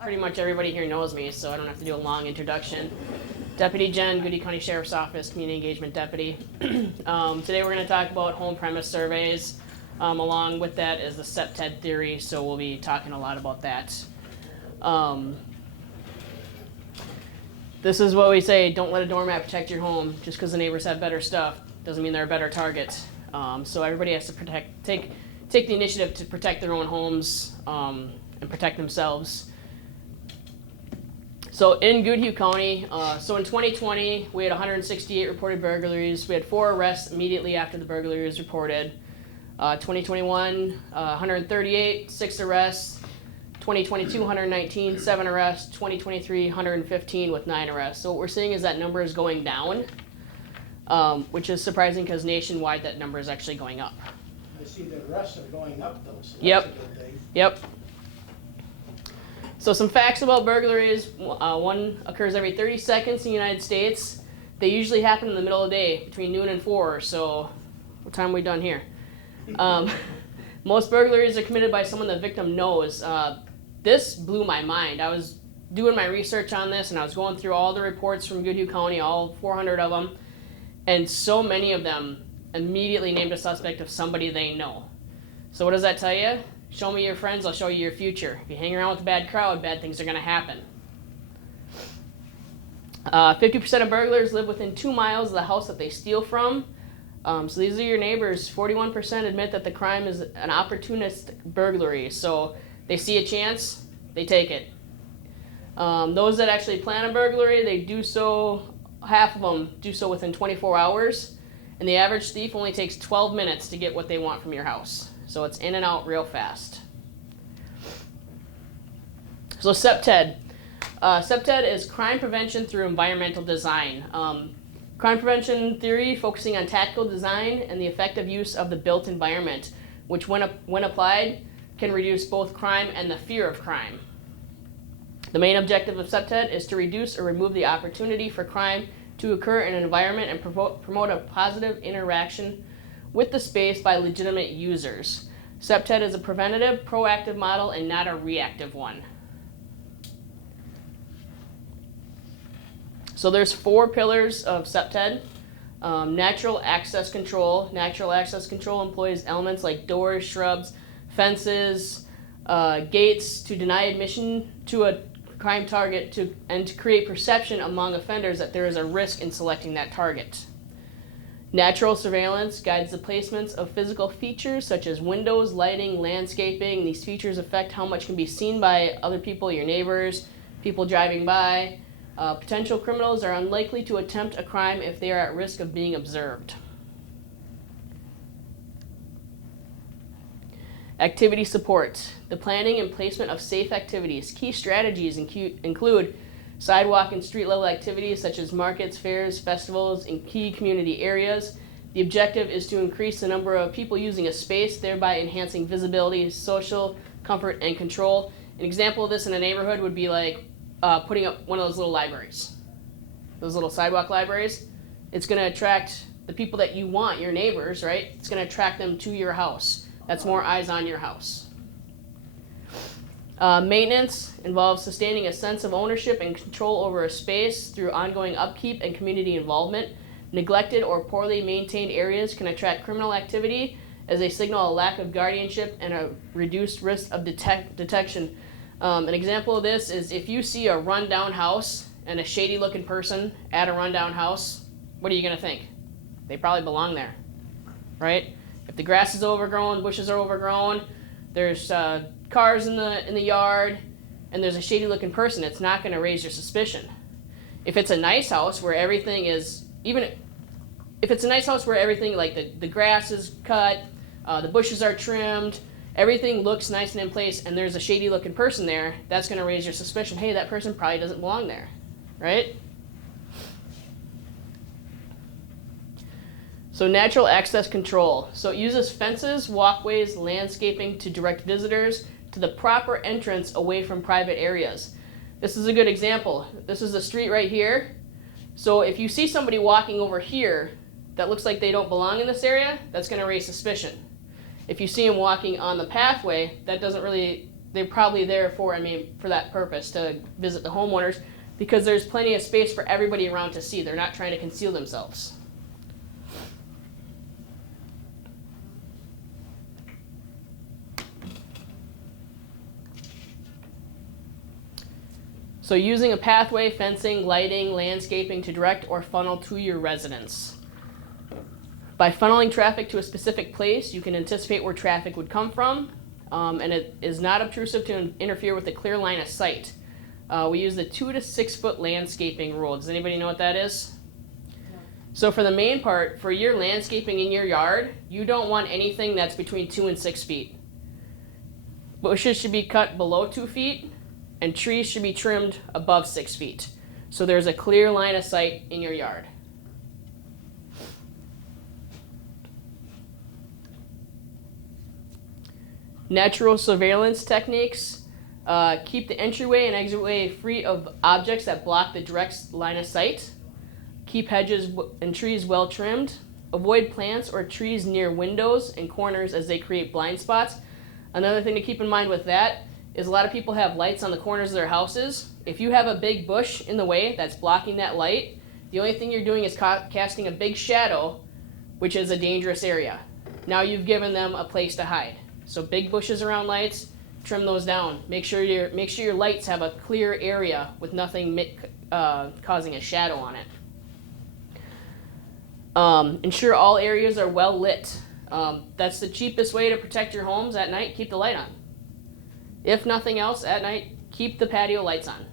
Pretty much everybody here knows me, so I don't have to do a long introduction. Deputy Jen, Goodhue County Sheriff's Office, Community Engagement Deputy. Today we're going to talk about home premise surveys. Along with that is the TRIAD theory, so we'll be talking a lot about that. This is what we say, don't let a doormat protect your home. Just because the neighbors have better stuff doesn't mean they're a better target. So everybody has to take the initiative to protect their own homes and protect themselves. So in Goodhue County, so in 2020, we had 168 reported burglaries. We had 4 arrests immediately after the burglary was reported. 2021, 138, 6 arrests. 2022, 119, 7 arrests. 2023, 115 with 9 arrests. So what we're seeing is that number is going down, which is surprising because nationwide that number is actually going up. I see the arrests are going up though, so Yep. that's a good thing. Yep. So some facts about burglaries. One occurs every 30 seconds in the United States. They usually happen in the middle of the day, between noon and 4. So what time are we done here? Most burglaries are committed by someone the victim knows. This blew my mind. I was doing my research on this, and I was going through all the reports from Goodhue County, all 400 of them, and so many of them immediately named a suspect of somebody they know. So what does that tell you? Show me your friends, I'll show you your future. If you hang around with a bad crowd, bad things are going to happen. 50% of burglars live within 2 miles of the house that they steal from. So these are your neighbors. 41% admit that the crime is an opportunistic burglary. So they see a chance, they take it. Those that actually plan a burglary, they do so, half of them do so within 24 hours. And the average thief only takes 12 minutes to get what they want from your house. So it's in and out real fast. So TRIAD. TRIAD is crime prevention through environmental design. Crime prevention theory focusing on tactical design and the effective use of the built environment, which when applied can reduce both crime and the fear of crime. The main objective of TRIAD is to reduce or remove the opportunity for crime to occur in an environment and promote a positive interaction with the space by legitimate users. TRIAD is a preventative, proactive model and not a reactive one. So there's 4 pillars of TRIAD. Natural access control. Natural access control employs elements like doors, shrubs, fences, gates to deny admission to a crime target and to create perception among offenders that there is a risk in selecting that target. Natural surveillance guides the placements of physical features such as windows, lighting, landscaping. These features affect how much can be seen by other people, your neighbors, people driving by. Potential criminals are unlikely to attempt a crime if they are at risk of being observed. Activity support. The planning and placement of safe activities. Key strategies include sidewalk and street level activities such as markets, fairs, festivals, and key community areas. The objective is to increase the number of people using a space, thereby enhancing visibility, social comfort, and control. An example of this in a neighborhood would be like putting up one of those little libraries, those little sidewalk libraries. It's going to attract the people that you want, your neighbors, right? It's going to attract them to your house. That's more eyes on your house. Maintenance involves sustaining a sense of ownership and control over a space through ongoing upkeep and community involvement. Neglected or poorly maintained areas can attract criminal activity as they signal a lack of guardianship and a reduced risk of detection. An example of this is if you see a rundown house and a shady looking person at a rundown house, what are you going to think? They probably belong there, right? If the grass is overgrown, bushes are overgrown, there's cars in the yard, and there's a shady looking person, it's not going to raise your suspicion. If it's a nice house where everything is, even if it's a nice house where everything, like the grass is cut, the bushes are trimmed, everything looks nice and in place, and there's a shady looking person there, that's going to raise your suspicion. Hey, that person probably doesn't belong there, right? So natural access control. So it uses fences, walkways, landscaping to direct visitors to the proper entrance away from private areas. This is a good example. This is the street right here. So if you see somebody walking over here that looks like they don't belong in this area, that's going to raise suspicion. If you see them walking on the pathway, that doesn't really they're probably there for that purpose, to visit the homeowners, because there's plenty of space for everybody around to see. They're not trying to conceal themselves. So using a pathway, fencing, lighting, landscaping to direct or funnel to your residence. By funneling traffic to a specific place, you can anticipate where traffic would come from, and it is not obtrusive to interfere with a clear line of sight. We use the 2 to 6 foot landscaping rule. Does anybody know what that is? No. So for the main part, for your landscaping in your yard, you don't want anything that's between 2 and 6 feet. Bushes should be cut below 2 feet, and trees should be trimmed above 6 feet. So there's a clear line of sight in your yard. Natural surveillance techniques. Keep the entryway and exitway free of objects that block the direct line of sight. Keep hedges and trees well trimmed. Avoid plants or trees near windows and corners as they create blind spots. Another thing to keep in mind with that is a lot of people have lights on the corners of their houses. If you have a big bush in the way that's blocking that light, the only thing you're doing is casting a big shadow, which is a dangerous area. Now you've given them a place to hide. So big bushes around lights, trim those down. Make sure your lights have a clear area with nothing causing a shadow on it. Ensure all areas are well lit. That's the cheapest way to protect your homes at night. Keep the light on. If nothing else, at night, keep the patio lights on.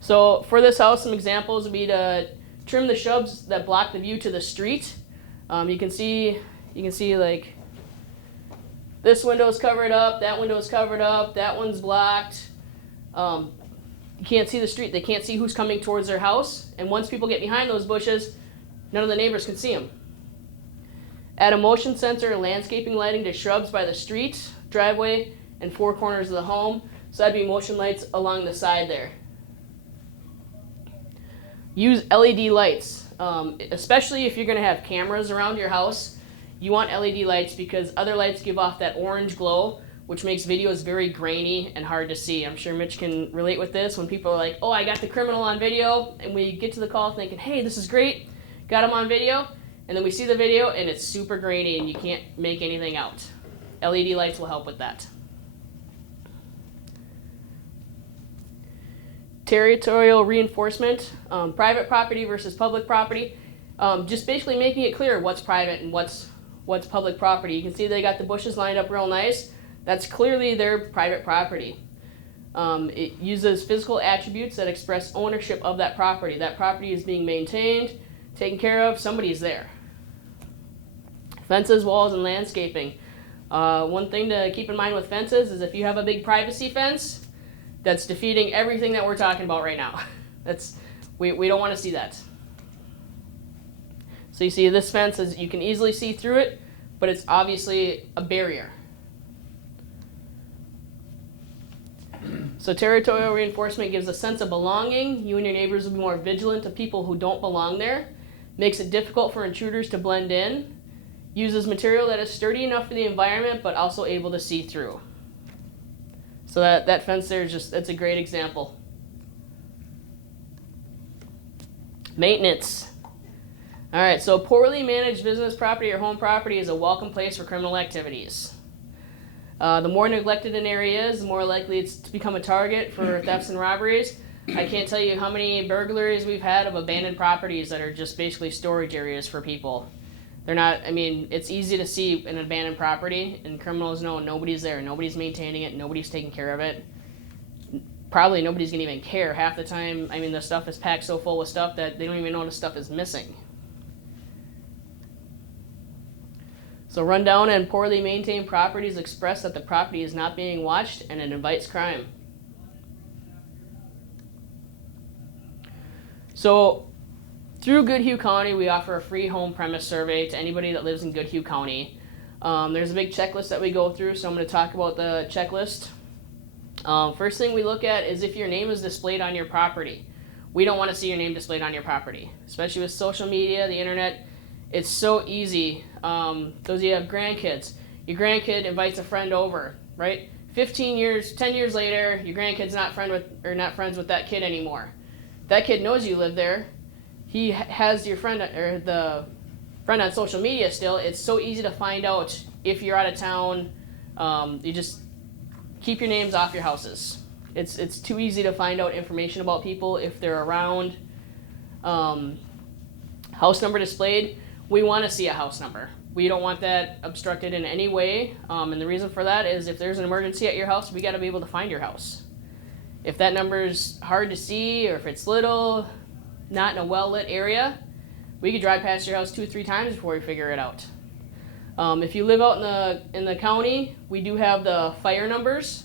So for this house, some examples would be to trim the shrubs that block the view to the street. You can see like this window's covered up, that window's covered up, that one's blocked. You can't see the street. They can't see who's coming towards their house. And once people get behind those bushes, none of the neighbors can see them. Add a motion sensor or landscaping lighting to shrubs by the street, driveway, and 4 corners of the home. So that'd be motion lights along the side there. Use LED lights, especially if you're going to have cameras around your house. You want LED lights because other lights give off that orange glow, which makes videos very grainy and hard to see. I'm sure Mitch can relate with this when people are like, oh, I got the criminal on video, and we get to the call thinking, hey, this is great, got him on video. And then we see the video, and it's super grainy, and you can't make anything out. LED lights will help with that. Territorial reinforcement, private property versus public property. Just basically making it clear what's private and what's public property. You can see they got the bushes lined up real nice. That's clearly their private property. It uses physical attributes that express ownership of that property. That property is being maintained, taken care of, somebody's there. Fences, walls, and landscaping. One thing to keep in mind with fences is if you have a big privacy fence, that's defeating everything that we're talking about right now. We don't want to see that. So you see this fence, you can easily see through it, but it's obviously a barrier. So territorial reinforcement gives a sense of belonging. You and your neighbors will be more vigilant of people who don't belong there. Makes it difficult for intruders to blend in. Uses material that is sturdy enough for the environment, but also able to see through. So that fence there is that's a great example. Maintenance. All right, so poorly managed business property or home property is a welcome place for criminal activities. The more neglected an area is, the more likely it's to become a target for thefts and robberies. I can't tell you how many burglaries we've had of abandoned properties that are just basically storage areas for people. They're not, it's easy to see an abandoned property, and criminals know nobody's there, nobody's maintaining it, nobody's taking care of it. Probably nobody's gonna even care. Half the time, the stuff is packed so full with stuff that they don't even know the stuff is missing. So rundown and poorly maintained properties express that the property is not being watched, and it invites crime. So through Goodhue County, we offer a free home premise survey to anybody that lives in Goodhue County. There's a big checklist that we go through, so I'm going to talk about the checklist. First thing we look at is if your name is displayed on your property. We don't want to see your name displayed on your property, especially with social media, the internet. It's so easy. Those of you who have grandkids, Your grandkid invites a friend over, right? 10 years later, your grandkid's not friends with that kid anymore. That kid knows you live there. He has your friend or the friend on social media still. It's so easy to find out if you're out of town. You just keep your names off your houses. It's too easy to find out information about people if they're around. House number displayed. We want to see a house number. We don't want that obstructed in any way. And the reason for that is if there's an emergency at your house, we got to be able to find your house. If that number's hard to see or if it's little, not in a well-lit area, we could drive past your house 2 or 3 times before we figure it out. If you live out in the county, we do have the fire numbers.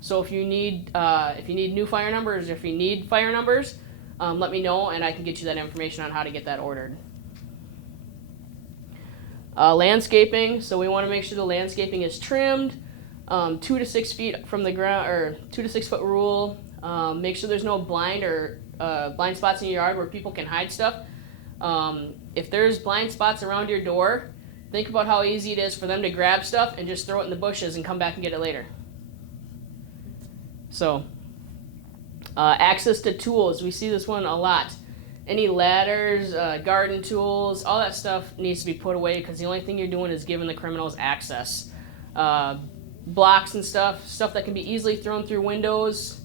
So if you need new fire numbers or if you need fire numbers, let me know and I can get you that information on how to get that ordered. Landscaping. So we want to make sure the landscaping is trimmed. 2 to 6 feet from the ground, or 2 to 6 foot rule. Make sure there's no blind spots in your yard where people can hide stuff. If there's blind spots around your door, think about how easy it is for them to grab stuff and just throw it in the bushes and come back and get it later. So, access to tools. We see this one a lot. Any ladders, garden tools, all that stuff needs to be put away because the only thing you're doing is giving the criminals access. Blocks and stuff that can be easily thrown through windows.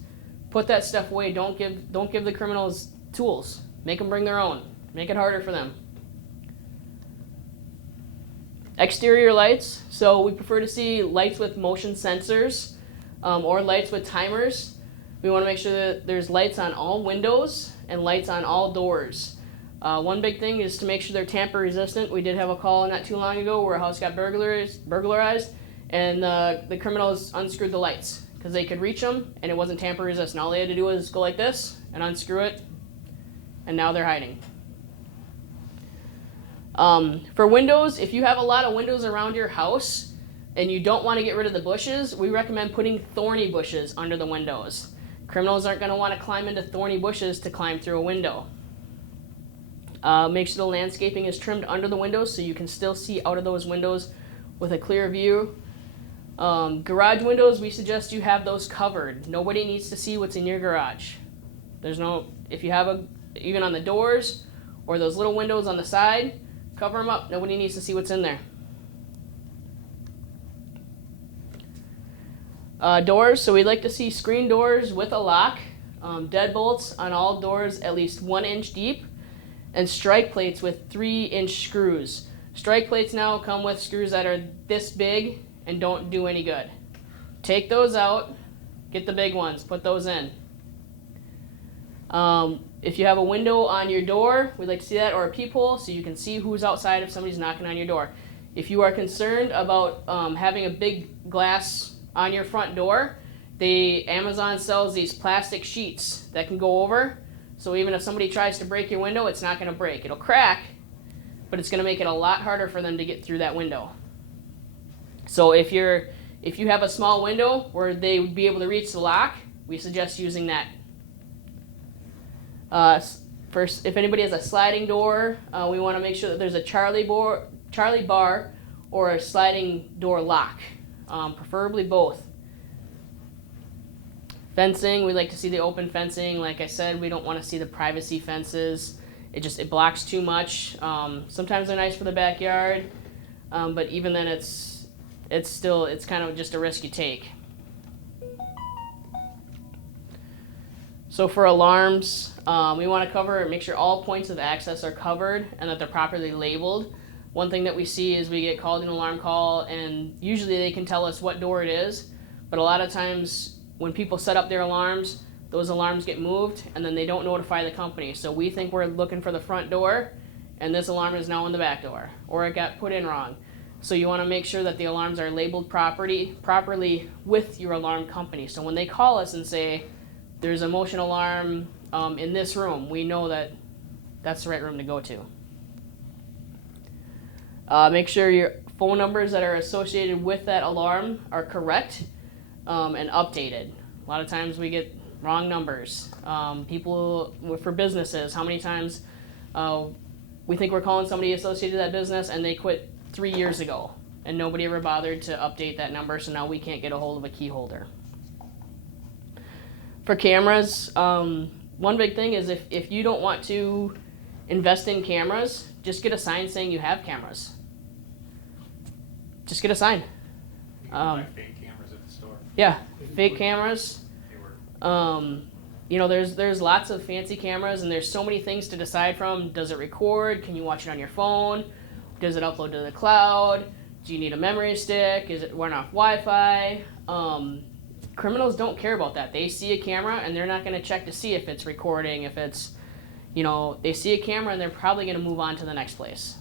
Put that stuff away. Don't give the criminals tools. Make them bring their own. Make it harder for them. Exterior lights. So we prefer to see lights with motion sensors or lights with timers. We want to make sure that there's lights on all windows and lights on all doors. One big thing is to make sure they're tamper resistant. We did have a call not too long ago where a house got burglarized and the criminals unscrewed the lights because they could reach them and it wasn't tamper resistant. All they had to do was go like this and unscrew it, and now they're hiding. For windows, if you have a lot of windows around your house and you don't want to get rid of the bushes, we recommend putting thorny bushes under the windows. Criminals aren't going to want to climb into thorny bushes to climb through a window. Make sure the landscaping is trimmed under the windows so you can still see out of those windows with a clear view. Garage windows, we suggest you have those covered. Nobody needs to see what's in your garage. If you have even on the doors or those little windows on the side, cover them up. Nobody needs to see what's in there. Doors, so we'd like to see screen doors with a lock, deadbolts on all doors at least 1 inch deep, and strike plates with 3-inch screws. Strike plates now come with screws that are this big and don't do any good. Take those out, get the big ones, put those in. If you have a window on your door, we'd like to see that, or a peephole so you can see who's outside if somebody's knocking on your door. If you are concerned about having a big glass on your front door, Amazon sells these plastic sheets that can go over, so even if somebody tries to break your window, it's not going to break. It'll crack, but it's going to make it a lot harder for them to get through that window. So if you have a small window where they would be able to reach the lock, we suggest using that. First, if anybody has a sliding door, we want to make sure that there's a Charlie bar or a sliding door lock, preferably both. Fencing, we like to see the open fencing. Like I said, we don't want to see the privacy fences. It blocks too much. Sometimes they're nice for the backyard, but even then it's kind of just a risk you take. So for alarms, we want to make sure all points of access are covered and that they're properly labeled. One thing that we see is we get called an alarm call, and usually they can tell us what door it is, but a lot of times when people set up their alarms, those alarms get moved and then they don't notify the company. So we think we're looking for the front door and this alarm is now in the back door, or it got put in wrong. So you want to make sure that the alarms are labeled properly with your alarm company. So when they call us and say, there's a motion alarm in this room, we know that that's the right room to go to. Make sure your phone numbers that are associated with that alarm are correct and updated. A lot of times we get wrong numbers. People, for businesses, how many times we think we're calling somebody associated with that business and they quit 3 years ago. and nobody ever bothered to update that number, so now we can't get a hold of a key holder. For cameras, one big thing is if you don't want to invest in cameras, just get a sign saying you have cameras. Just get a sign. You can buy fake cameras at the store. Yeah, fake cameras. They work. You know, there's lots of fancy cameras, and there's so many things to decide from. Does it record? Can you watch it on your phone? Does it upload to the cloud? Do you need a memory stick? Is it run off Wi-Fi? Criminals don't care about that. They see a camera, and they're not going to check to see if it's recording, if it's, you know, they see a camera, and they're probably going to move on to the next place.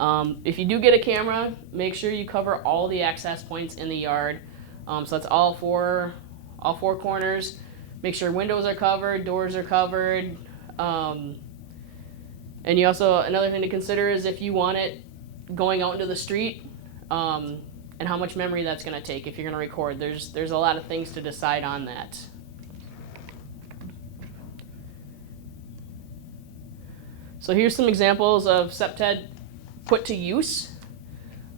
If you do get a camera, make sure you cover all the access points in the yard. So that's all four corners. Make sure windows are covered, doors are covered. And you also, another thing to consider is if you want it going out into the street, and how much memory that's going to take if you're going to record. There's a lot of things to decide on that. So here's some examples of SEPTED put to use.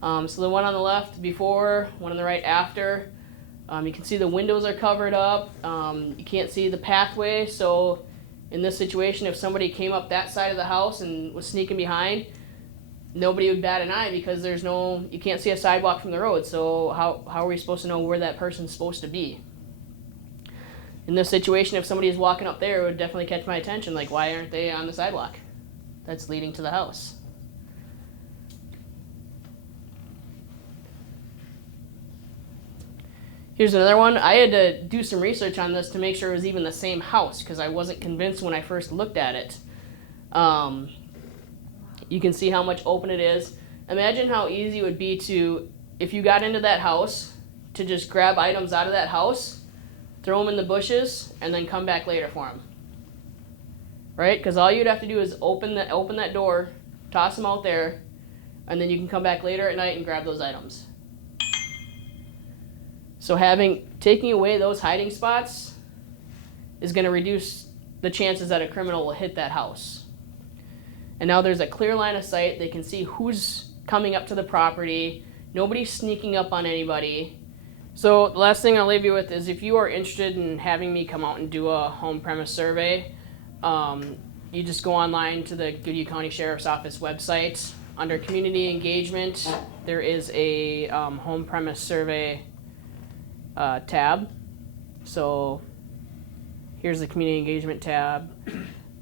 So the one on the left before, one on the right after. You can see the windows are covered up. You can't see the pathway. So in this situation, if somebody came up that side of the house and was sneaking behind, nobody would bat an eye because you can't see a sidewalk from the road. So how are we supposed to know where that person's supposed to be? In this situation, if somebody is walking up there, it would definitely catch my attention. Like, why aren't they on the sidewalk that's leading to the house? Here's another one. I had to do some research on this to make sure it was even the same house because I wasn't convinced when I first looked at it. You can see how much open it is. Imagine how easy it would be to, if you got into that house, to just grab items out of that house, throw them in the bushes, and then come back later for them. Right? Because all you'd have to do is open that door, toss them out there, and then you can come back later at night and grab those items. So taking away those hiding spots is going to reduce the chances that a criminal will hit that house. And now there's a clear line of sight. They can see who's coming up to the property. Nobody's sneaking up on anybody. So the last thing I'll leave you with is if you are interested in having me come out and do a home premise survey, you just go online to the Goodhue County Sheriff's Office website. Under Community Engagement, there is a home premise survey tab. So here's the Community Engagement tab.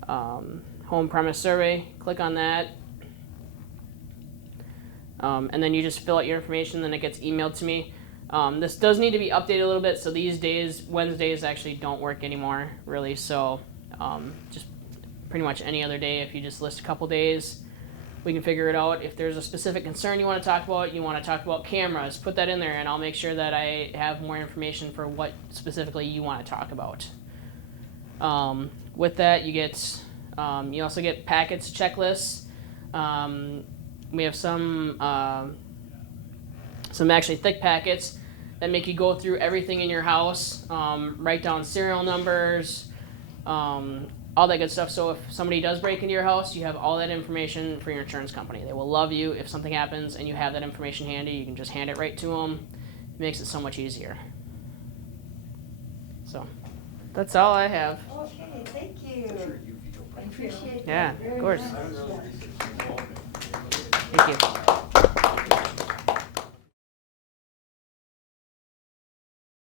Home premise survey, click on that, and then you just fill out your information, then it gets emailed to me. This does need to be updated a little bit, so these days, Wednesdays actually don't work anymore, really, so just pretty much any other day, if you just list a couple days, we can figure it out. If there's a specific concern you want to talk about cameras, put that in there, and I'll make sure that I have more information for what specifically you want to talk about. With that, you also get packets, checklists. We have some actually thick packets that make you go through everything in your house, write down serial numbers, all that good stuff. So if somebody does break into your house, you have all that information for your insurance company. They will love you if something happens and you have that information handy. You can just hand it right to them. It makes it so much easier. So that's all I have. Okay, thank you. I appreciate that. Yeah, very of course. much. Thank you.